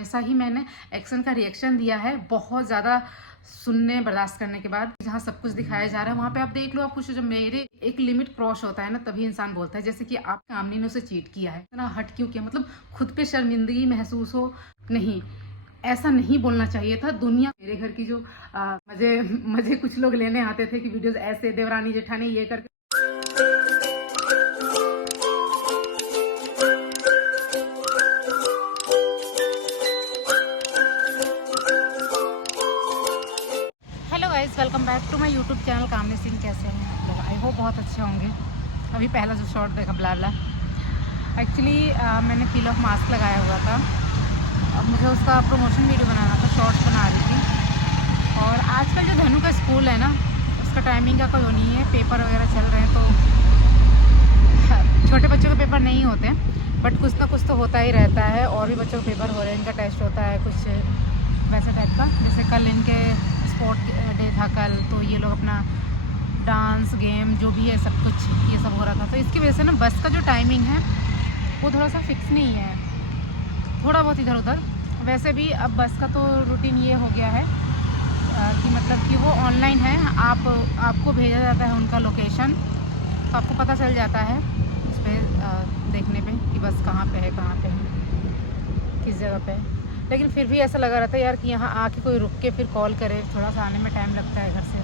वैसा ही मैंने एक्शन का रिएक्शन दिया है, बहुत ज़्यादा सुनने बर्दाश्त करने के बाद। जहाँ सब कुछ दिखाया जा रहा है वहाँ पे आप देख लो, आप कुछ जब मेरे एक लिमिट क्रॉस होता है ना, तभी इंसान बोलता है। जैसे कि आप कामनी ने उसे चीट किया है, इतना हट क्यों किया, मतलब खुद पे शर्मिंदगी महसूस हो, नहीं ऐसा नहीं बोलना चाहिए था। दुनिया मेरे घर की जो मजे कुछ लोग लेने आते थे कि वीडियोस ऐसे देवरानी जेठानी ये करके। Hello guys, welcome back to my YouTube channel Kamini Singh. कैसे हैं आप लोग? आई होप बहुत अच्छे होंगे। अभी पहला जो शॉर्ट देखा ब्ला एक्चुअली मैंने पील ऑफ मास्क लगाया हुआ था। अब मुझे उसका प्रमोशन वीडियो बनाना था, शॉर्ट्स बना रही थी। और आजकल जो धनु का स्कूल है ना, उसका टाइमिंग का कोई नहीं है, पेपर वगैरह चल रहे हैं। तो छोटे बच्चों के पेपर नहीं होते, बट कुछ ना कुछ तो होता ही रहता है। और भी बच्चों के पेपर हो रहे हैं, इनका टेस्ट होता है कुछ वैसे टाइप का। जैसे कल इनके स्पोर्ट डे था कल, तो ये लोग अपना डांस गेम जो भी है सब कुछ ये सब हो रहा था। तो इसकी वजह से ना बस का जो टाइमिंग है वो थोड़ा सा फिक्स नहीं है, थोड़ा बहुत इधर उधर। वैसे भी अब बस का तो रूटीन ये हो गया है कि मतलब कि वो ऑनलाइन है, आपको भेजा जाता है उनका लोकेशन, तो आपको पता चल जाता है उस पर देखने पे कि बस कहाँ पे है, किस जगह पे है। लेकिन फिर भी ऐसा लगा रहता है यार कि यहाँ आके कोई रुक के फिर कॉल करे, थोड़ा सा आने में टाइम लगता है घर से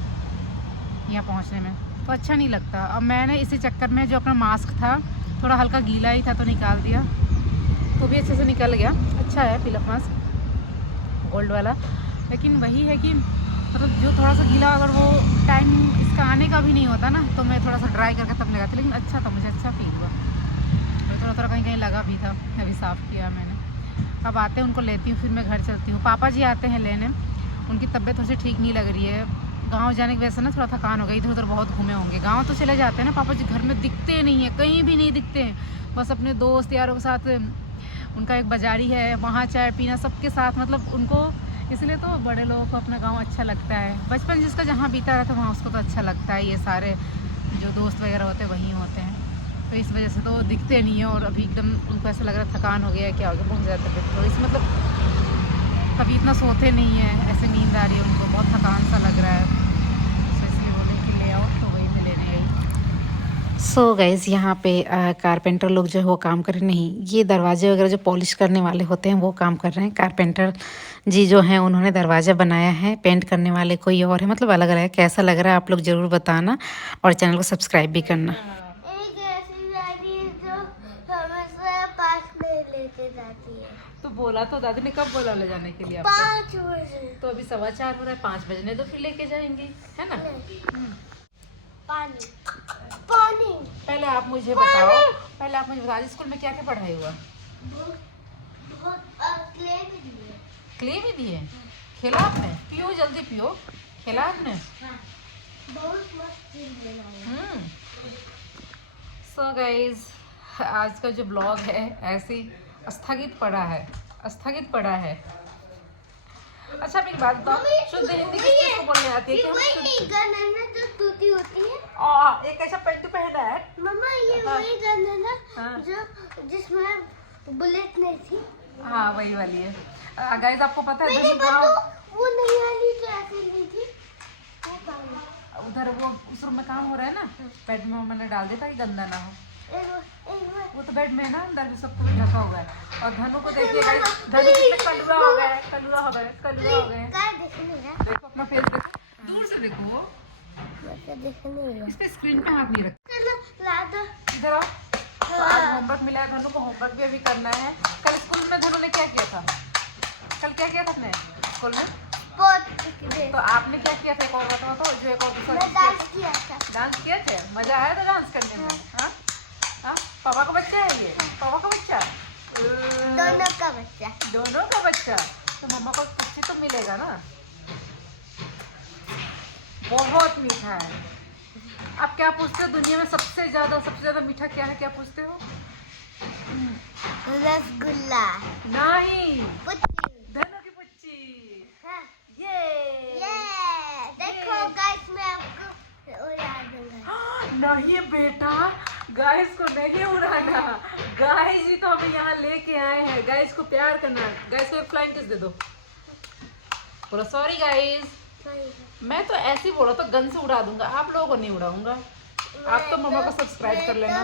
यहाँ पहुँचने में, तो अच्छा नहीं लगता। अब मैंने इसी चक्कर में जो अपना मास्क था थोड़ा हल्का गीला ही था तो निकाल दिया, तो भी अच्छे से निकल गया। अच्छा है पील ऑफ मास्क गोल्ड वाला। लेकिन वही है कि मतलब जो थोड़ा सा गीला, अगर वो टाइम इसका आने का भी नहीं होता ना, तो मैं थोड़ा सा ड्राई करके तब लगाती। लेकिन अच्छा था, मुझे अच्छा फील हुआ। थोड़ा थोड़ा कहीं कहीं लगा भी था, अभी साफ़ किया मैंने। अब आते हैं उनको लेती हूँ, फिर मैं घर चलती हूँ। पापा जी आते हैं लेने, उनकी तबीयत थोड़ी ठीक नहीं लग रही है। गांव जाने की वजह से ना थोड़ा थकान हो गई, इधर उधर बहुत घूमे होंगे। गांव तो चले जाते हैं ना पापा जी, घर में दिखते नहीं है, कहीं भी नहीं दिखते हैं। बस अपने दोस्त यारों के साथ, उनका एक बाजारी है वहाँ चाय पीना सबके साथ, मतलब उनको इसलिए तो बड़े लोगों को अपना गांव अच्छा लगता है। बचपन जिसका जहाँ बीता रहता है वहाँ उसको तो अच्छा लगता है। ये सारे जो दोस्त वगैरह होते हैं वहीं होते हैं, तो इस वजह से तो दिखते नहीं है। और अभी एकदम उनको ऐसा लग रहा है थकान हो गया है, क्या हो गया, बहुत ज़्यादा तबीयत थोड़ी सी, मतलब कभी इतना सोते नहीं है, ऐसे नींद आ रही है उनको, बहुत थकान सा लग रहा है। तो इसलिए बोले कि ले आओ, तो वही मैं लेने आई। सो गाइज यहाँ पे कारपेंटर लोग जो है वो काम कर रहे, नहीं ये दरवाजे वगैरह जो पॉलिश करने वाले होते हैं वो काम कर रहे हैं। कारपेंटर जी जो हैं उन्होंने दरवाज़ा बनाया है, पेंट करने वाले कोई और है, मतलब अलग अलग है। कैसा लग रहा है आप लोग ज़रूर बताना, और चैनल को सब्सक्राइब भी करना। तो बोला तो दादी ने कब बोला ले जाने के लिए आपको? 5 बजे। तो अभी 4:15 हो रहा है, 5 बजने दो फिर लेके जाएंगे, है ना? पानी पहले आप मुझे बताओ, आज स्कूल में क्या क्या पढ़ाई हुआ? क्ले भी दिए? खेला आपने? पियो जल्दी पियो, खेला आपने? बहुत मस्त सो गाइज आज का जो ब्लॉग है ऐसे ही स्थगित पड़ा है। अच्छा अब एक बात बताओ, शुद्ध हिंदी किसको बोलने आती है? वही गन है ना जो टूटी होती है। एक ऐसा पेंट पहना है मम्मा, ये वही गन है ना जो जिसमें बुलेट नहीं थी। हाँ वही वाली है। गाइस आपको पता है मैंने वो नहीं वाली जो ऐसे ली थी, उधर वो उस रूम में काम हो रहा है ना, बेड में मैंने डाल दिया था कि गंदा ना हो। वो तो बेड में ना अंदर भी सब कुछ ढका हुआ है। और धनु को देखिए गाइस, धनु कितना कलुआ हो गया है। देखो अपना फेस देखो, दूर से देखो, इस पे स्क्रीन पे हाथ नहीं रख। इधर आओ। तो आज होमवर्क मिला है धनु को, होमवर्क भी अभी करना है। कल स्कूल में धनु ने क्या किया था? कल क्या किया था आपने स्कूल में? तो आपने क्या किया था? एक और बताओ तो, जो एक और दूसरा डांस किया थे। मजा आया था डांस करने में? हाँ हाँ, पापा का बच्चा है ये, पापा का बच्चा, दोनों का बच्चा। तो मम्मा को खुशी तो मिलेगा ना। बहुत मीठा है। आप क्या पूछते हो? दुनिया में सबसे ज्यादा मीठा क्या है? क्या पूछते हो? रसगुल्ला नहीं, धनु की पुच्ची। ये देखो गाइस, मैं आपको उड़ा दूंगा। नहीं बेटा, गाइस को नहीं उड़ाना, गाइस जी तो हमें यहाँ लेके आए हैं। गाइस को प्यार करना। गाइस को एक फ्लाइंग किस दे दो। बोलो सॉरी गाइस। मैं तो ऐसे ही बोला तो गन से उड़ा दूंगा, आप लोगों को नहीं उड़ाऊंगा। आप तो मम्मा को सब्सक्राइब कर लेना।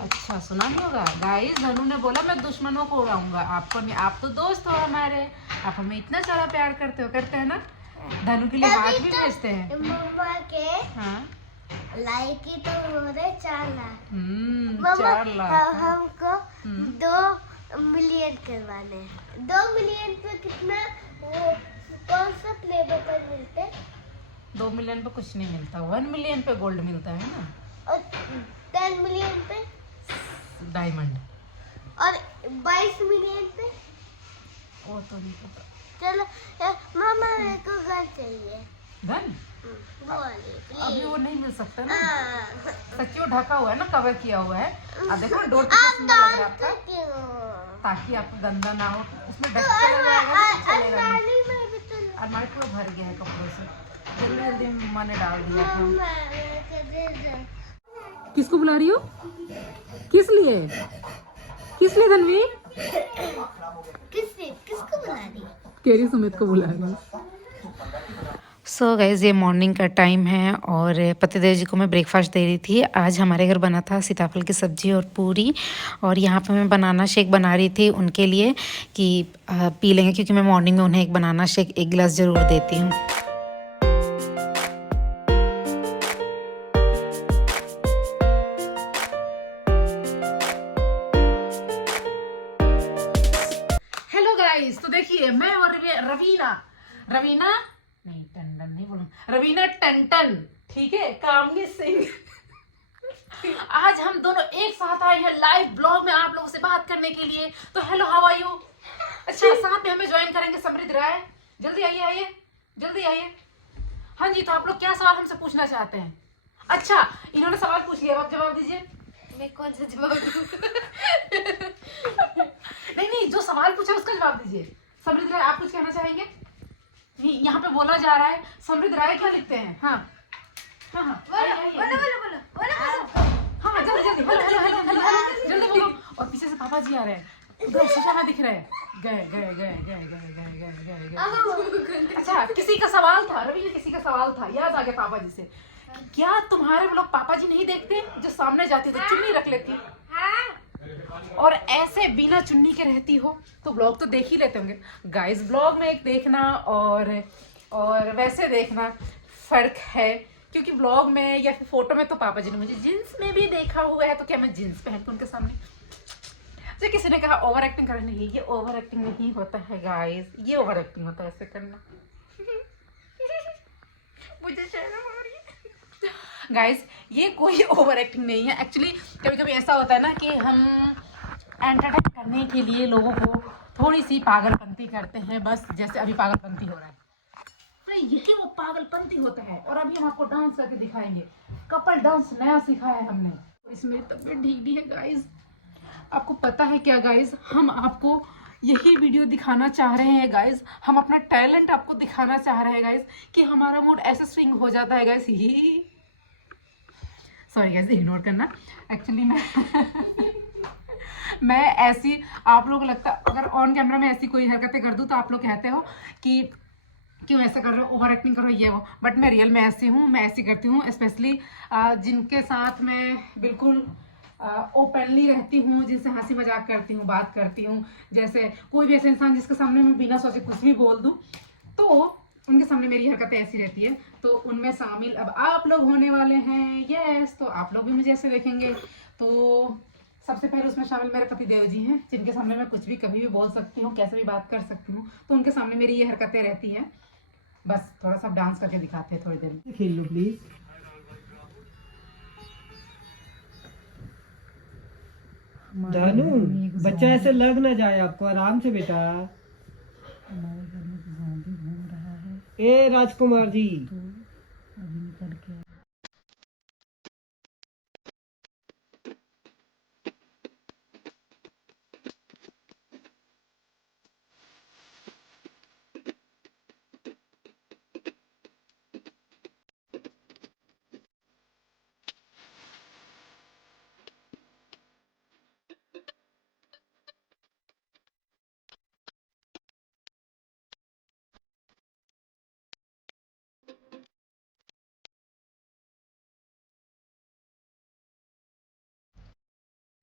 अच्छा सुना नहीं होगा गाइस, धनु ने बोला मैं दुश्मनों को उड़ाऊंगा, आपको नहीं। आप तो दोस्त हो हमारे, आप हमें इतना सारा प्यार करते हो, करते हैं ना। धनु के लिए हाथ भी भेजते हैं मम्मा के। हाँ लाइक ही तो हो रहे 4 लाख। 4 लाख। हमको 2 मिलियन करवाने हैं। 2 मिलियन पे कितना कौन सा फ्लेवर पर मिलते? 2 मिलियन पे कुछ नहीं मिलता, 1 मिलियन पे गोल्ड मिलता है ना। और 10 मिलियन पे डायमंड। और 22 मिलियन पे वो तो नहीं पता। चलो मामा मेरे को घर चाहिए। गन वो वाली, अभी वो नहीं मिल सकता ना, हाँ। सच्ची वो ढका हुआ है ना, कवर किया हुआ है। अब देखो डोर पे आप सुंदर लग रहा है डालते आपका, क्यों? ताकि आपको गंदा ना हो। उसमें तो डस्ट चला जाएगा तो चलेगा नहीं। अलमारी में भी तो अलमारी पूरा भर गया है कपड़ों से, जल्दी जल्दी मम्मा ने डाल दिया था। मम्मा मेरे को दे दो। किसको बुला रही हो? किस लिए? किस लिए धनवी? किसको बुला रही है? केरी सुमित को बुला रही है। सो गाइज़ ये मॉर्निंग का टाइम है और पतिदेव जी को मैं ब्रेकफास्ट दे रही थी। आज हमारे घर बना था सीताफल की सब्ज़ी और पूरी, और यहाँ पे मैं बनाना शेक बना रही थी उनके लिए कि पी लेंगे, क्योंकि मैं मॉर्निंग में उन्हें एक बनाना शेक 1 गिलास ज़रूर देती हूँ। हेलो गाइस, तो देखिए मैं और रवीना नहीं, टंडन नहीं बोलूं, रवीना टंटन, ठीक है, कामनी सिंह। आज हम दोनों एक साथ आए हैं लाइव ब्लॉग में आप लोगों से बात करने के लिए। तो हेलो, हाउ आर यू? अच्छा, साथ में हमें ज्वाइन करेंगे समृद्ध राय। जल्दी आइए, आइए जल्दी आइए। हाँ जी, तो आप लोग क्या सवाल हमसे पूछना चाहते हैं? अच्छा, इन्होंने सवाल पूछ लिया, आप जवाब दीजिए। मैं कौन सा जवाब दूँ? नहीं, जो सवाल पूछा उसका जवाब दीजिए। समृद्ध राय, आप कुछ कहना चाहेंगे? यहाँ पे बोला जा रहा है समृद्ध राय क्या लिखते हैं? हाँ बोलो। हाँ, जल्दी हेलो जल्दी बोलो। और पीछे से पापा जी आ रहे हैं, उधर शीशा में दिख रहे हैं। गए। अच्छा, किसी का सवाल था रवि, किसी का सवाल था, याद आ गया पापा जी से। क्या तुम्हारे लोग पापा जी नहीं देखते जो सामने जाती तो चुन्नी रख लेती और ऐसे बिना चुन्नी के रहती हो? तो ब्लॉग तो देख ही लेते होंगे गाइस। ब्लॉग में एक देखना और वैसे देखना फर्क है, क्योंकि ब्लॉग में या फिर फोटो में तो पापा जी ने मुझे जींस में भी देखा हुआ है, तो क्या मैं जींस पहन के उनके सामने? जो किसी ने कहा ओवर एक्टिंग करना, नहीं, ये ओवर एक्टिंग नहीं होता है गाइस, ये ओवर एक्टिंग होता है ऐसे करना। मुझे शर्म आ रही है गाइस, ये कोई ओवर एक्टिंग नहीं है। एक्चुअली कभी कभी ऐसा होता है ना कि हम एंटरटेन करने के लिए लोगों को थोड़ी सी पागलपंती करते हैं, बस जैसे अभी पागलपंती हो रहा है, तो यही वो पागलपंती होता है। और अभी हम आपको डांस करके दिखाएंगे, कपल डांस नया सिखाया है हमने। इसमें तबीयत ढीली है गाइस। आपको पता है क्या गाइस, हम आपको यही वीडियो दिखाना चाह रहे हैं गाइस, हम अपना टैलेंट आपको दिखाना चाह रहे हैं गाइस, कि हमारा मूड ऐसे स्विंग हो जाता है गाइस। ही सॉरी गाइस, इग्नोर करना। एक्चुअली मैं ऐसी, आप लोग लगता अगर ऑन कैमरा में ऐसी कोई हरकतें कर दूं तो आप लोग कहते हो कि क्यों ऐसा कर रहे हो, ओवर एक्टिंग करो ये वो, बट मैं रियल में ऐसी हूँ, मैं ऐसी करती हूँ। स्पेशली जिनके साथ मैं बिल्कुल ओपनली रहती हूँ, जिनसे हंसी मजाक करती हूँ, बात करती हूँ, जैसे कोई भी ऐसा इंसान जिसके सामने मैं बिना सोचे कुछ भी बोल दूँ, तो उनके सामने मेरी हरकतें ऐसी रहती है। तो उनमें शामिल अब आप लोग होने वाले हैं। यस, तो आप लोग भी मुझे ऐसे देखेंगे। तो सबसे पहले उसमें शामिल मेरे पतिदेव जी हैं, जिनके सामने मैं कुछ भी कभी भी बोल सकती हूँ, कैसे भी बात कर सकती हूँ, तो उनके सामने मेरी ये हरकतें रहती हैं। बस थोड़ा सा डांस करके दिखाते हैं थोड़ी देर। खेल लो प्लीज। जानू, बच्चा ऐसे लग ना जाए आपको, आराम से बेटा। हमारे घर में ज़ॉम्बी घूम रहा है, ए राजकुमार जी, तो अभी निकल के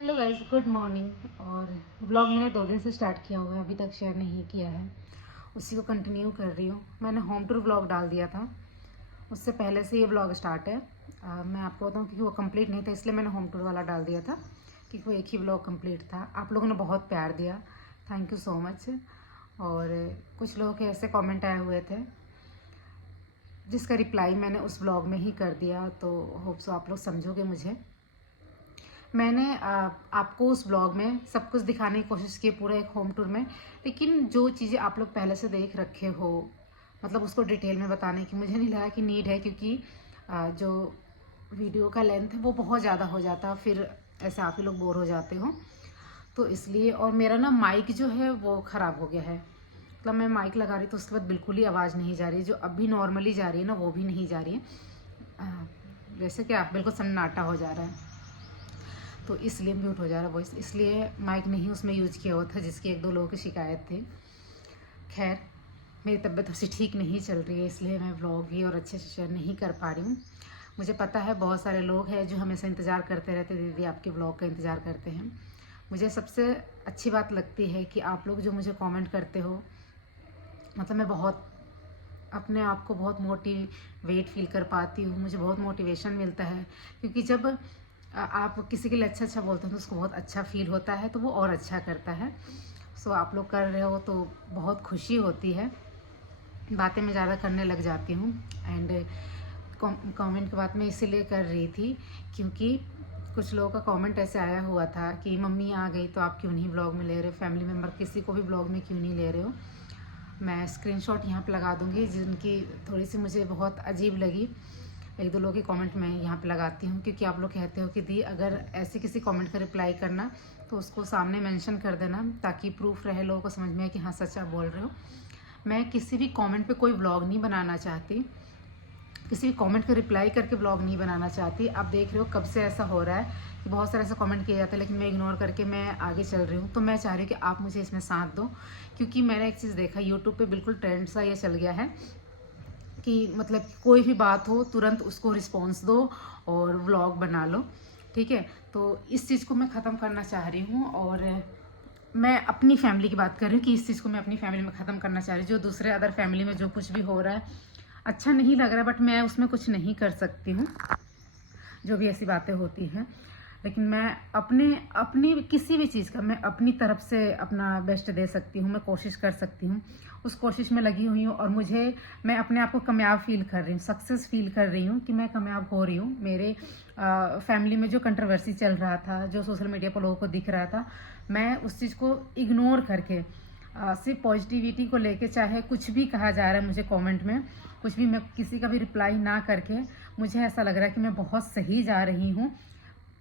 हेलो गाइस, गुड मॉर्निंग। और ब्लॉग मैंने 2 दिन से स्टार्ट किया हुआ है, अभी तक शेयर नहीं किया है, उसी को कंटिन्यू कर रही हूँ। मैंने होम टूर ब्लॉग डाल दिया था, उससे पहले से ये ब्लॉग स्टार्ट है। मैं आपको बताऊँ क्योंकि वो कंप्लीट नहीं था, इसलिए मैंने होम टूर वाला डाल दिया था, क्योंकि वो एक ही ब्लॉग कंप्लीट था। आप लोगों ने बहुत प्यार दिया, थैंक यू सो मच। और कुछ लोगों के ऐसे कमेंट आए हुए थे जिसका रिप्लाई मैंने उस ब्लॉग में ही कर दिया, तो होप सो आप लोग समझोगे मुझे। मैंने आपको उस ब्लॉग में सब कुछ दिखाने की कोशिश की, पूरा एक होम टूर में, लेकिन जो चीज़ें आप लोग पहले से देख रखे हो, मतलब उसको डिटेल में बताने की मुझे नहीं लगा कि नीड है, क्योंकि जो वीडियो का लेंथ है वो बहुत ज़्यादा हो जाता, फिर ऐसे आप ही लोग बोर हो जाते हो, तो इसलिए। और मेरा ना माइक जो है वो ख़राब हो गया है, मतलब मैं माइक लगा रही तो उसके बाद बिल्कुल ही आवाज़ नहीं जा रही, जो अभी नॉर्मली जा रही है ना वो भी नहीं जा रही है, जैसे कि आप बिल्कुल सन्नाटा हो जा रहा है, तो इसलिए म्यूट हो जा रहा है वॉइस, इसलिए माइक नहीं उसमें यूज़ किया हुआ था, जिसकी 1-2 लोगों की शिकायत थी। खैर, मेरी तबीयत थोड़ी ठीक नहीं चल रही है, इसलिए मैं व्लॉग ही और अच्छे से शेयर नहीं कर पा रही हूँ। मुझे पता है बहुत सारे लोग हैं जो हमेशा इंतज़ार करते रहते, दीदी आपके व्लॉग का इंतज़ार करते हैं। मुझे सबसे अच्छी बात लगती है कि आप लोग जो मुझे कमेंट करते हो, मतलब मैं बहुत अपने आप को बहुत मोटिवेट फील कर पाती हूँ, मुझे बहुत मोटिवेशन मिलता है, क्योंकि जब आप किसी के लिए अच्छा अच्छा बोलते हैं तो उसको बहुत अच्छा फील होता है, तो वो और अच्छा करता है। सो आप लोग कर रहे हो तो बहुत खुशी होती है। बातें मैं ज़्यादा करने लग जाती हूँ, एंड कमेंट की बात मैं इसीलिए कर रही थी क्योंकि कुछ लोगों का कमेंट ऐसे आया हुआ था कि मम्मी आ गई तो आप क्यों नहीं ब्लॉग में ले रहे हो, फैमिली मेम्बर किसी को भी ब्लॉग में क्यों नहीं ले रहे हो। मैं स्क्रीनशॉट यहाँ पे लगा दूँगी, जिनकी थोड़ी सी मुझे बहुत अजीब लगी, 1-2 लोगों की कमेंट मैं यहाँ पे लगाती हूँ, क्योंकि आप लोग कहते हो कि दी अगर ऐसे किसी कमेंट का रिप्लाई करना तो उसको सामने मेंशन कर देना, ताकि प्रूफ रहे, लोगों को समझ में आए कि हाँ सच आप बोल रहे हो। मैं किसी भी कमेंट पे कोई ब्लॉग नहीं बनाना चाहती, किसी भी कमेंट का रिप्लाई करके ब्लॉग नहीं बनाना चाहती। आप देख रहे हो कब से ऐसा हो रहा है कि बहुत सारे ऐसे कमेंट किए जाते हैं, लेकिन मैं इग्नोर करके मैं आगे चल रही हूँ। तो मैं चाह रही हूँ कि आप मुझे इसमें साथ दो, क्योंकि मैंने एक चीज़ देखा यूट्यूब पे, बिल्कुल ट्रेंड सा ये चल गया है कि मतलब कोई भी बात हो तुरंत उसको रिस्पॉन्स दो और व्लॉग बना लो, ठीक है। तो इस चीज़ को मैं ख़त्म करना चाह रही हूँ, और मैं अपनी फैमिली की बात कर रही हूँ कि इस चीज़ को मैं अपनी फैमिली में ख़त्म करना चाह रही हूँ। जो दूसरे अदर फैमिली में जो कुछ भी हो रहा है अच्छा नहीं लग रहा है, बट मैं उसमें कुछ नहीं कर सकती हूँ, जो भी ऐसी बातें होती हैं। लेकिन मैं अपनी किसी भी चीज़ का मैं अपनी तरफ से अपना बेस्ट दे सकती हूँ, मैं कोशिश कर सकती हूँ, उस कोशिश में लगी हुई हूँ। और मैं अपने आप को कामयाब फील कर रही हूँ, सक्सेस फील कर रही हूँ कि मैं कामयाब हो रही हूँ। मेरे फैमिली में जो कंट्रोवर्सी चल रहा था, जो सोशल मीडिया पर लोगों को दिख रहा था, मैं उस चीज़ को इग्नोर करके सिर्फ पॉजिटिविटी को लेके, चाहे कुछ भी कहा जा रहा है मुझे कमेंट में, कुछ भी, मैं किसी का भी रिप्लाई ना करके, मुझे ऐसा लग रहा है कि मैं बहुत सही जा रही हूँ,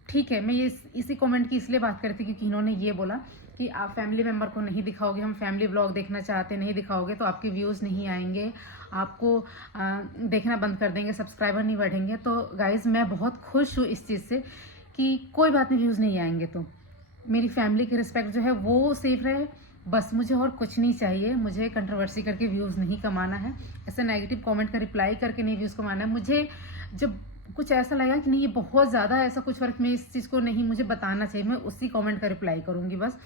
ठीक है। मैं ये इसी कमेंट की इसलिए बात करती क्योंकि इन्होंने ये बोला कि आप फैमिली मेम्बर को नहीं दिखाओगे, हम फैमिली व्लॉग देखना चाहते नहीं दिखाओगे तो आपके व्यूज़ नहीं आएंगे, आपको देखना बंद कर देंगे, सब्सक्राइबर नहीं बढ़ेंगे। तो गाइज़ मैं बहुत खुश हूँ इस चीज़ से कि कोई बात नहीं, व्यूज़ नहीं आएंगे तो मेरी फैमिली की रिस्पेक्ट जो है वो सेफ रहे, बस मुझे और कुछ नहीं चाहिए। मुझे कंट्रोवर्सी करके व्यूज़ नहीं कमाना है, ऐसे नेगेटिव कमेंट का रिप्लाई करके नहीं व्यूज़ कमाना है। मुझे जब कुछ ऐसा लगा कि नहीं ये बहुत ज़्यादा ऐसा कुछ वर्क में इस चीज़ को नहीं मुझे बताना चाहिए, मैं उसी कमेंट का रिप्लाई करूँगी बस।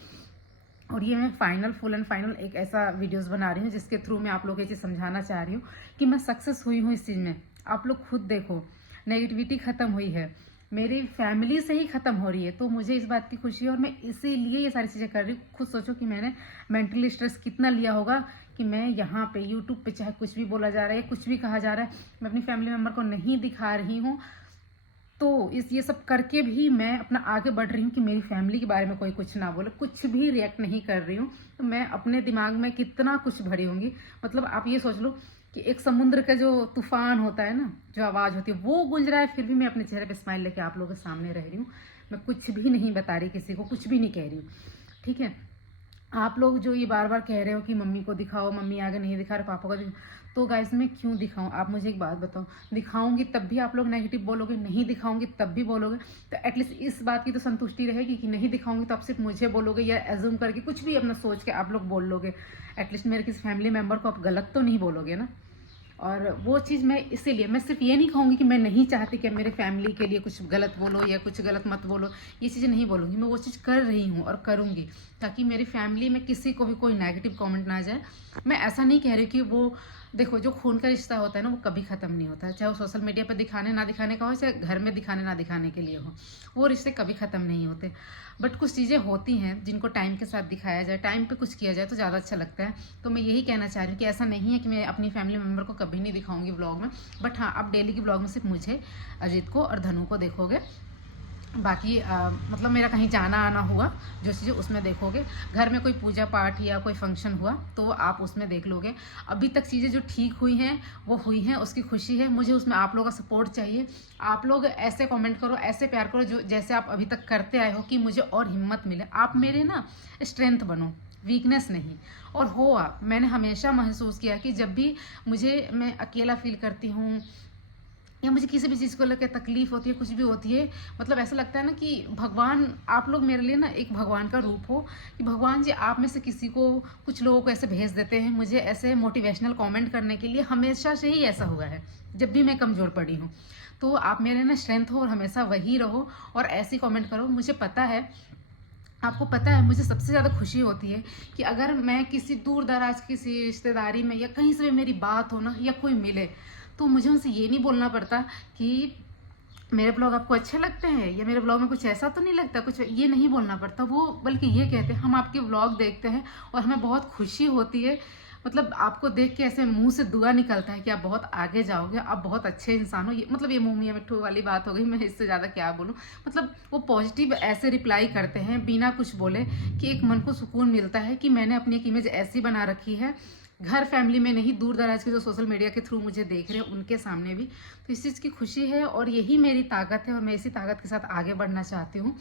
और ये मैं फुल एंड फाइनल एक ऐसा वीडियोस बना रही हूँ जिसके थ्रू मैं आप लोगों को ये चीज़ समझाना चाह रही हूँ कि मैं सक्सेस हुई हूँ इस चीज़ में। आप लोग खुद देखो, नेगेटिविटी ख़त्म हुई है, मेरी फैमिली से ही ख़त्म हो रही है, तो मुझे इस बात की खुशी है, और मैं इसीलिए ये सारी चीज़ें कर रही हूँ। खुद सोचो कि मैंने मेंटली स्ट्रेस कितना लिया होगा कि मैं यहाँ पे यूट्यूब पे चाहे कुछ भी बोला जा रहा है, कुछ भी कहा जा रहा है, मैं अपनी फैमिली मेम्बर को नहीं दिखा रही हूँ, तो ये सब करके भी मैं अपना आगे बढ़ रही हूँ कि मेरी फैमिली के बारे में कोई कुछ ना बोले, कुछ भी रिएक्ट नहीं कर रही हूँ। तो मैं अपने दिमाग में कितना कुछ भरी होंगी, मतलब आप ये सोच लो कि एक समुद्र का जो तूफान होता है ना, जो आवाज़ होती है वो गूंज रहा है, फिर भी मैं अपने चेहरे पे स्माइल लेके आप लोगों के सामने रह रही हूँ। मैं कुछ भी नहीं बता रही, किसी को कुछ भी नहीं कह रही हूँ, ठीक है। आप लोग जो ये बार बार कह रहे हो कि मम्मी को दिखाओ, मम्मी आगे नहीं दिखा रहे, पापा को दिखाओ, तो गाइस मैं क्यों दिखाऊं? आप मुझे एक बात बताओ, दिखाऊंगी तब भी आप लोग नेगेटिव बोलोगे, नहीं दिखाऊंगी तब भी बोलोगे, तो एटलीस्ट इस बात की तो संतुष्टि रहेगी कि नहीं दिखाऊंगी तो आप सिर्फ मुझे बोलोगे, या एज्यूम करके कुछ भी अपना सोच के आप लोग बोल लोगे, एटलीस्ट मेरे किसी फैमिली मेम्बर को आप गलत तो नहीं बोलोगे ना। और वो चीज़ मैं इसीलिए, मैं सिर्फ ये नहीं कहूँगी कि मैं नहीं चाहती कि मेरे फैमिली के लिए कुछ गलत बोलो या कुछ गलत मत बोलो, ये चीज़ें नहीं बोलूँगी। मैं वो चीज़ कर रही हूँ और करूँगी, ताकि मेरी फैमिली में किसी को भी कोई नेगेटिव कमेंट ना जाए। मैं ऐसा नहीं कह रही कि वो, देखो जो खून का रिश्ता होता है ना, वो कभी ख़त्म नहीं होता है, चाहे वो सोशल मीडिया पर दिखाने ना दिखाने का हो, चाहे घर में दिखाने ना दिखाने के लिए हो, वो रिश्ते कभी ख़त्म नहीं होते। बट कुछ चीज़ें होती हैं जिनको टाइम के साथ दिखाया जाए, टाइम पे कुछ किया जाए तो ज़्यादा अच्छा लगता है। तो मैं यही कहना चाह रही हूँ कि ऐसा नहीं है कि मैं अपनी फैमिली मेम्बर को कभी नहीं दिखाऊंगी व्लॉग में, बट हाँ, आप डेली की व्लॉग में सिर्फ मुझे, अजीत को और धनु को देखोगे। बाकी मतलब मेरा कहीं जाना आना हुआ, जो चीज़ें उसमें देखोगे। घर में कोई पूजा पाठ या कोई फंक्शन हुआ तो आप उसमें देख लोगे। अभी तक चीज़ें जो ठीक हुई हैं वो हुई हैं, उसकी खुशी है मुझे, उसमें आप लोगों का सपोर्ट चाहिए। आप लोग ऐसे कमेंट करो, ऐसे प्यार करो, जो जैसे आप अभी तक करते आए हो, कि मुझे और हिम्मत मिले। आप मेरे ना स्ट्रेंथ बनो, वीकनेस नहीं। और हो आप, मैंने हमेशा महसूस किया कि जब भी मैं अकेला फील करती हूँ या मुझे किसी भी चीज़ को लेकर तकलीफ होती है, कुछ भी होती है, मतलब ऐसा लगता है ना कि भगवान, आप लोग मेरे लिए ना एक भगवान का रूप हो, कि भगवान जी आप में से किसी को, कुछ लोगों को ऐसे भेज देते हैं मुझे ऐसे मोटिवेशनल कमेंट करने के लिए। हमेशा से ही ऐसा हुआ है, जब भी मैं कमज़ोर पड़ी हूँ। तो आप मेरे ना स्ट्रेंथ हो और हमेशा वही रहो और ऐसी कमेंट करो। मुझे पता है, आपको पता है, मुझे सबसे ज़्यादा खुशी होती है कि अगर मैं किसी दूर दराज किसी रिश्तेदारी में या कहीं से भी मेरी बात हो ना, या कोई मिले, तो मुझे उनसे ये नहीं बोलना पड़ता कि मेरे ब्लॉग आपको अच्छे लगते हैं या मेरे ब्लॉग में कुछ ऐसा तो नहीं लगता, कुछ ये नहीं बोलना पड़ता। वो बल्कि ये कहते हैं हम आपके ब्लॉग देखते हैं और हमें बहुत खुशी होती है, मतलब आपको देख के ऐसे मुंह से दुआ निकलता है कि आप बहुत आगे जाओगे, आप बहुत अच्छे इंसान हो। ये मतलब ये मुंह मियां मिट्ठू वाली बात हो गई, मैं इससे ज़्यादा क्या बोलूँ। मतलब वो पॉजिटिव ऐसे रिप्लाई करते हैं बिना कुछ बोले, कि एक मन को सुकून मिलता है कि मैंने अपनी एक इमेज ऐसी बना रखी है, घर फैमिली में नहीं, दूर दराज के जो सोशल मीडिया के थ्रू मुझे देख रहे हैं उनके सामने भी। तो इस चीज़ की खुशी है और यही मेरी ताकत है और मैं इसी ताकत के साथ आगे बढ़ना चाहती हूँ।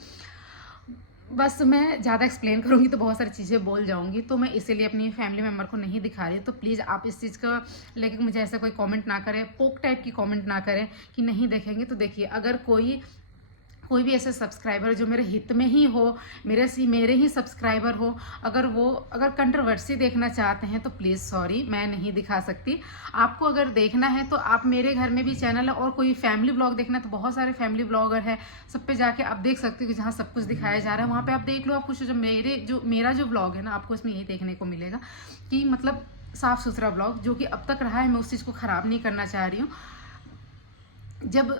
बस मैं ज़्यादा एक्सप्लेन करूँगी तो बहुत सारी चीज़ें बोल जाऊँगी, तो मैं इसीलिए अपनी फैमिली मेम्बर को नहीं दिखा रही। तो प्लीज़ आप इस चीज़ का लेके मुझे ऐसा कोई कमेंट ना करें, पोक टाइप की कमेंट ना करें कि नहीं देखेंगे। तो देखिए, अगर कोई भी ऐसे सब्सक्राइबर जो मेरे हित में ही हो, मेरे ही सब्सक्राइबर हो, अगर कंट्रोवर्सी देखना चाहते हैं तो प्लीज़ सॉरी, मैं नहीं दिखा सकती। आपको अगर देखना है तो आप, मेरे घर में भी चैनल है, और कोई फैमिली ब्लॉग देखना है तो बहुत सारे फैमिली ब्लॉगर हैं, सब पे जाके आप देख सकते हो कि जहाँ सब कुछ दिखाया जा रहा है वहाँ पे आप देख लो। आप कुछ मेरा जो ब्लॉग है ना, आपको इसमें यही देखने को मिलेगा कि मतलब साफ़ सुथरा ब्लॉग, जो कि अब तक रहा है, मैं उस चीज़ को ख़राब नहीं करना चाह रही हूँ। जब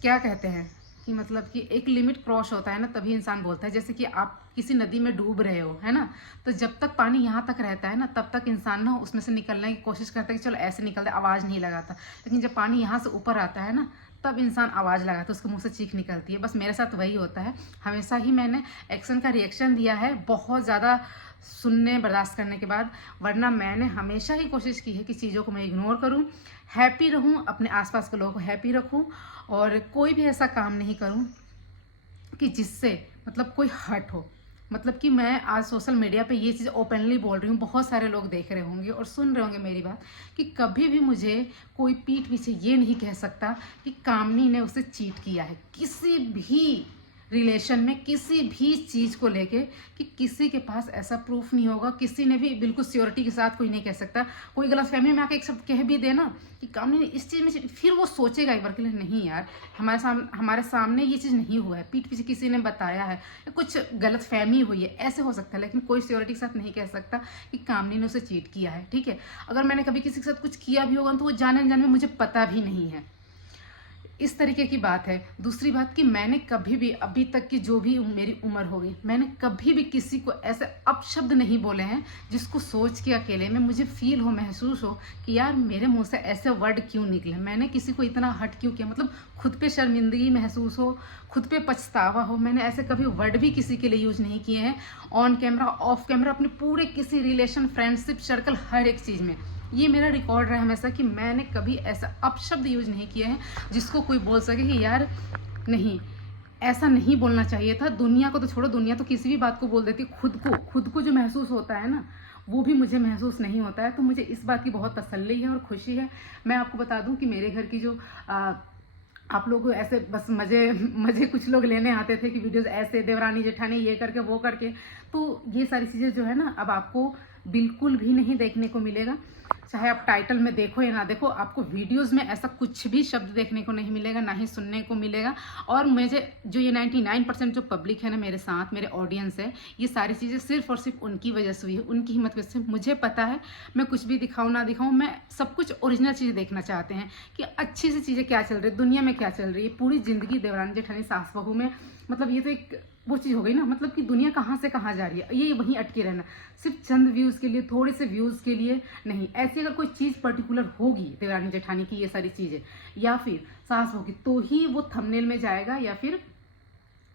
क्या कहते हैं कि मतलब कि एक लिमिट क्रॉस होता है ना, तभी इंसान बोलता है। जैसे कि आप किसी नदी में डूब रहे हो, है ना, तो जब तक पानी यहाँ तक रहता है ना, तब तक इंसान ना उसमें से निकलने की कोशिश करता है कि चलो ऐसे निकलते, आवाज़ नहीं लगाता। लेकिन जब पानी यहाँ से ऊपर आता है ना, तब इंसान आवाज़ लगाता है, उसके मुंह से चीख निकलती है। बस मेरे साथ वही होता है। हमेशा ही मैंने एक्शन का रिएक्शन दिया है, बहुत ज़्यादा सुनने बर्दाश्त करने के बाद, वरना मैंने हमेशा ही कोशिश की है कि चीज़ों को मैं इग्नोर करूं, हैप्पी रहूं, अपने आसपास के लोगों को हैप्पी रखूं, और कोई भी ऐसा काम नहीं करूं कि जिससे मतलब कोई हर्ट हो। मतलब कि मैं आज सोशल मीडिया पे ये चीज़ ओपनली बोल रही हूँ, बहुत सारे लोग देख रहे होंगे और सुन रहे होंगे मेरी बात, कि कभी भी मुझे कोई पीठ पीछे ये नहीं कह सकता कि कामनी ने उसे चीट किया है, किसी भी रिलेशन में, किसी भी चीज़ को लेके, कि किसी के पास ऐसा प्रूफ नहीं होगा, किसी ने भी बिल्कुल श्योरिटी के साथ कोई नहीं कह सकता। कोई गलत फहमी में आके एक शब्द कह भी देना कि कामनी ने इस चीज़ में, फिर वो सोचेगा एक बार के लिए, नहीं यार, हमारे सामने ये चीज़ नहीं हुआ है, पीठ पीछे किसी ने बताया है, कुछ गलत फहमी हुई है, ऐसे हो सकता है। लेकिन कोई श्योरिटी के साथ नहीं कह सकता कि कामनी ने उसे चीट किया है, ठीक है। अगर मैंने कभी किसी के साथ कुछ किया भी होगा तो वो जाने अनजाने में मुझे पता भी नहीं है, इस तरीके की बात है। दूसरी बात कि मैंने कभी भी, अभी तक की जो भी मेरी उम्र होगी, मैंने कभी भी किसी को ऐसे अपशब्द नहीं बोले हैं जिसको सोच के अकेले में मुझे फील हो, महसूस हो कि यार मेरे मुंह से ऐसे वर्ड क्यों निकले, मैंने किसी को इतना हर्ट क्यों किया, मतलब खुद पे शर्मिंदगी महसूस हो, खुद पे पछतावा हो। मैंने ऐसे कभी वर्ड भी किसी के लिए यूज़ नहीं किए हैं, ऑन कैमरा ऑफ कैमरा, अपने पूरे किसी रिलेशन, फ्रेंडशिप सर्कल, हर एक चीज़ में। ये मेरा रिकॉर्ड रहा हमेशा कि मैंने कभी ऐसा अपशब्द यूज नहीं किए हैं जिसको कोई बोल सके कि यार नहीं, ऐसा नहीं बोलना चाहिए था। दुनिया को तो छोड़ो, दुनिया तो किसी भी बात को बोल देती है, खुद को जो महसूस होता है ना, वो भी मुझे महसूस नहीं होता है। तो मुझे इस बात की बहुत तसल्ली है और खुशी है। मैं आपको बता दूं कि मेरे घर की जो आप लोग ऐसे बस मजे कुछ लोग लेने आते थे कि वीडियोस ऐसे देवरानी जेठानी ये करके वो करके, तो ये सारी चीज़ें जो है ना, अब आपको बिल्कुल भी नहीं देखने को मिलेगा। चाहे आप टाइटल में देखो या ना देखो, आपको वीडियोस में ऐसा कुछ भी शब्द देखने को नहीं मिलेगा, ना ही सुनने को मिलेगा। और मुझे जो ये 99% जो पब्लिक है ना मेरे साथ, मेरे ऑडियंस है, ये सारी चीज़ें सिर्फ और सिर्फ उनकी वजह से हुई है, उनकी हिम्मत की वजह से। मुझे पता है मैं कुछ भी दिखाऊँ ना दिखाऊँ, मैं सब कुछ ओरिजिनल चीज़ें देखना चाहते हैं कि अच्छी सी चीज़ें क्या चल रही है दुनिया में, क्या चल रही है। पूरी ज़िंदगी देवरानी जेठानी सास बहू में, मतलब ये तो एक वो चीज़ हो गई ना, मतलब कि दुनिया कहाँ से कहाँ जा रही है, ये वहीं अटके रहना, सिर्फ चंद व्यूज़ के लिए, थोड़े से व्यूज़ के लिए नहीं। ऐसी अगर कोई चीज़ पर्टिकुलर होगी देवरानी जेठानी की, ये सारी चीज़ें या फिर सास बहू की, तो ही वो थंबनेल में जाएगा या फिर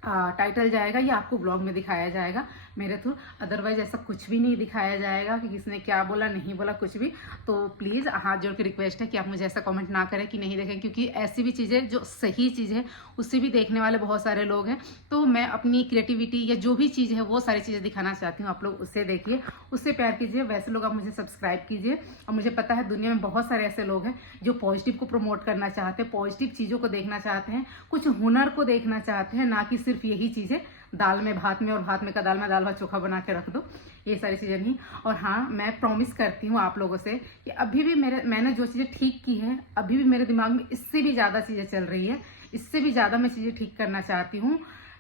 टाइटल जाएगा या आपको ब्लॉग में दिखाया जाएगा मेरे थ्रू। अदरवाइज ऐसा कुछ भी नहीं दिखाया जाएगा कि किसने क्या बोला नहीं बोला कुछ भी। तो प्लीज़ हाथ जोड़ के रिक्वेस्ट है कि आप मुझे ऐसा कमेंट ना करें कि नहीं देखें, क्योंकि ऐसी भी चीज़ें जो सही चीज़ है उससे भी देखने वाले बहुत सारे लोग हैं। तो मैं अपनी क्रिएटिविटी या जो भी चीज़ है वो सारी चीज़ें दिखाना चाहती हूँ, आप लोग उससे देखिए, उससे प्यार कीजिए। वैसे लोग आप मुझे सब्सक्राइब कीजिए। और मुझे पता है दुनिया में बहुत सारे ऐसे लोग हैं जो पॉजिटिव को प्रमोट करना चाहते हैं, पॉजिटिव चीज़ों को देखना चाहते हैं, कुछ हुनर को देखना चाहते हैं, ना कि सिर्फ यही चीज़ें दाल में भात में और भात में का दाल में दाल भात चोखा बना के रख दो, ये सारी चीज़ें नहीं। और हाँ, मैं प्रॉमिस करती हूँ आप लोगों से कि अभी भी मैंने जो चीज़ें ठीक की हैं, अभी भी मेरे दिमाग में इससे भी ज़्यादा चीज़ें चल रही है, इससे भी ज़्यादा मैं चीज़ें ठीक करना चाहती हूँ।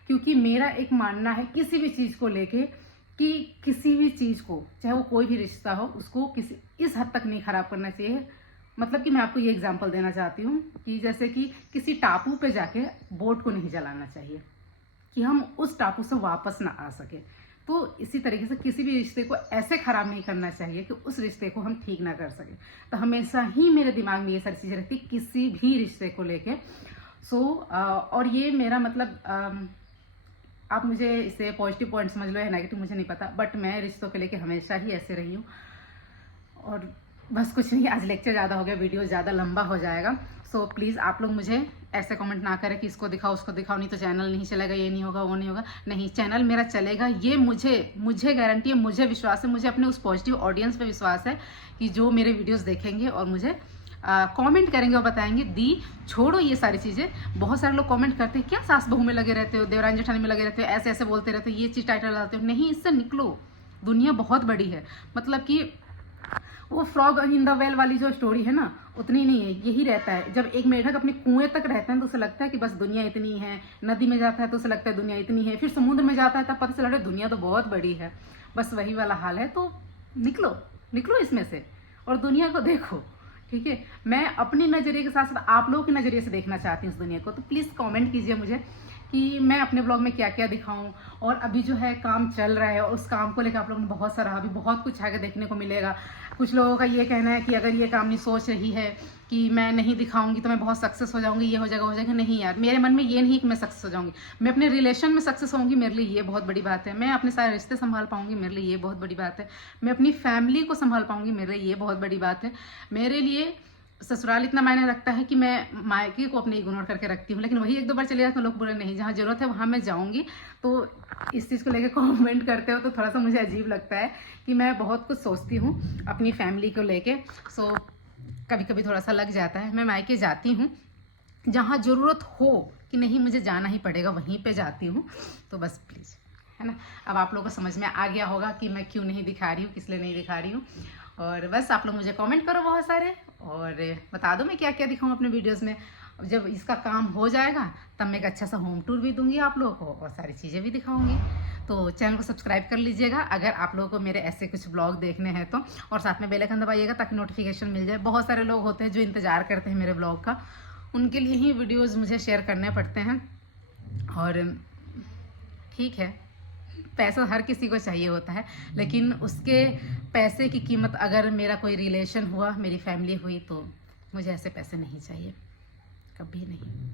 क्योंकि मेरा एक मानना है किसी भी चीज़ को लेके कि किसी भी चीज़ को, चाहे वो कोई भी रिश्ता हो, उसको किसी इस हद तक नहीं ख़राब करना चाहिए। मतलब कि मैं आपको ये एग्जांपल देना चाहती हूँ कि जैसे कि किसी टापू पे जाके बोट को नहीं जलाना चाहिए कि हम उस टापू से वापस ना आ सके। तो इसी तरीके से किसी भी रिश्ते को ऐसे ख़राब नहीं करना चाहिए कि उस रिश्ते को हम ठीक ना कर सकें। तो हमेशा ही मेरे दिमाग में ये सारी चीज़ें रहती किसी भी रिश्ते को लेके। और ये मेरा मतलब आप मुझे इसे पॉजिटिव पॉइंट समझ लो या नेगेटिव मुझे नहीं पता, बट मैं रिश्तों के लेके हमेशा ही ऐसे रही हूँ। और बस कुछ नहीं, आज लेक्चर ज़्यादा हो गया, वीडियो ज़्यादा लंबा हो जाएगा। सो प्लीज़ आप लोग मुझे ऐसे कमेंट ना करें कि इसको दिखाओ उसको दिखाओ, नहीं तो चैनल नहीं चलेगा, ये नहीं होगा वो नहीं होगा। नहीं, चैनल मेरा चलेगा, ये मुझे गारंटी है, मुझे विश्वास है, मुझे अपने उस पॉजिटिव ऑडियंस पे विश्वास है कि जो मेरे वीडियोस देखेंगे और मुझे कमेंट करेंगे और बताएंगे दी छोड़ो ये सारी चीज़ें। बहुत सारे लोग कमेंट करते हैं क्या सास बहू में लगे रहते हो, देवरानी जेठानी में लगे रहते हो, ऐसे ऐसे बोलते रहते हो, ये चीज़ टाइटल डालते हो। नहीं, इससे निकलो, दुनिया बहुत बड़ी है। मतलब कि वो फ्रॉग इन द वेल वाली जो स्टोरी है ना, उतनी नहीं है, यही रहता है। जब एक मेढक अपने कुएं तक रहता है तो उसे लगता है कि बस दुनिया इतनी है, नदी में जाता है तो उसे लगता है दुनिया इतनी है, फिर समुद्र में जाता है तब पता चला दुनिया तो बहुत बड़ी है। बस वही वाला हाल है। तो निकलो इसमें से और दुनिया को देखो, ठीक है। मैं अपनी नज़रिए के साथ साथ आप लोगों के नज़रिए से देखना चाहती हूँ उस दुनिया को। तो प्लीज़ कमेंट कीजिए मुझे कि मैं अपने ब्लॉग में क्या क्या दिखाऊं। और अभी जो है काम चल रहा है और उस काम को लेकर आप लोगों ने बहुत सारा, अभी बहुत कुछ आगे देखने को मिलेगा। कुछ लोगों का ये कहना है कि अगर ये काम नहीं सोच रही है कि मैं नहीं दिखाऊंगी तो मैं बहुत सक्सेस हो जाऊंगी, ये हो जाएगा। नहीं यार, मेरे मन में ये नहीं कि मैं सक्सेस हो जाऊंगी। मैं अपने रिलेशन में सक्सेस होंगी, मेरे लिए ये बहुत बड़ी बात है। मैं अपने सारे रिश्ते संभाल पाऊंगी, मेरे लिए ये बहुत बड़ी बात है। मैं अपनी फैमिली को संभाल पाऊंगी, मेरे लिए ये बहुत बड़ी बात है। मेरे लिए ससुराल इतना मायने रखता है कि मैं मायके को अपने इग्नोर करके रखती हूँ, लेकिन वही एक दो बार चले जाते हैं लोग बोले नहीं, जहाँ जरूरत है वहाँ मैं जाऊँगी। तो इस चीज़ को लेकर कमेंट करते हो तो थोड़ा सा मुझे अजीब लगता है कि मैं बहुत कुछ सोचती हूँ अपनी फैमिली को लेके। सो कभी कभी थोड़ा सा लग जाता है। मैं मायके जाती हूँ जहाँ ज़रूरत हो कि नहीं मुझे जाना ही पड़ेगा, वहीं पर जाती हूँ। तो बस प्लीज़, है ना। अब आप लोगों को समझ में आ गया होगा कि मैं क्यों नहीं दिखा रही हूँ, किस लिए नहीं दिखा रही हूँ। और बस आप लोग मुझे कमेंट करो बहुत सारे और बता दो मैं क्या क्या दिखाऊँ अपने वीडियोस में। जब इसका काम हो जाएगा तब मैं एक अच्छा सा होम टूर भी दूंगी आप लोगों को और सारी चीज़ें भी दिखाऊंगी। तो चैनल को सब्सक्राइब कर लीजिएगा अगर आप लोगों को मेरे ऐसे कुछ ब्लॉग देखने हैं तो, और साथ में बेल आइकन दबाइएगा ताकि नोटिफिकेशन मिल जाए। बहुत सारे लोग होते हैं जो इंतज़ार करते हैं मेरे ब्लॉग का, उनके लिए ही वीडियोज़ मुझे शेयर करने पड़ते हैं। और ठीक है, पैसा हर किसी को चाहिए होता है, लेकिन उसके पैसे की कीमत अगर मेरा कोई रिलेशन हुआ, मेरी फैमिली हुई, तो मुझे ऐसे पैसे नहीं चाहिए, कभी नहीं।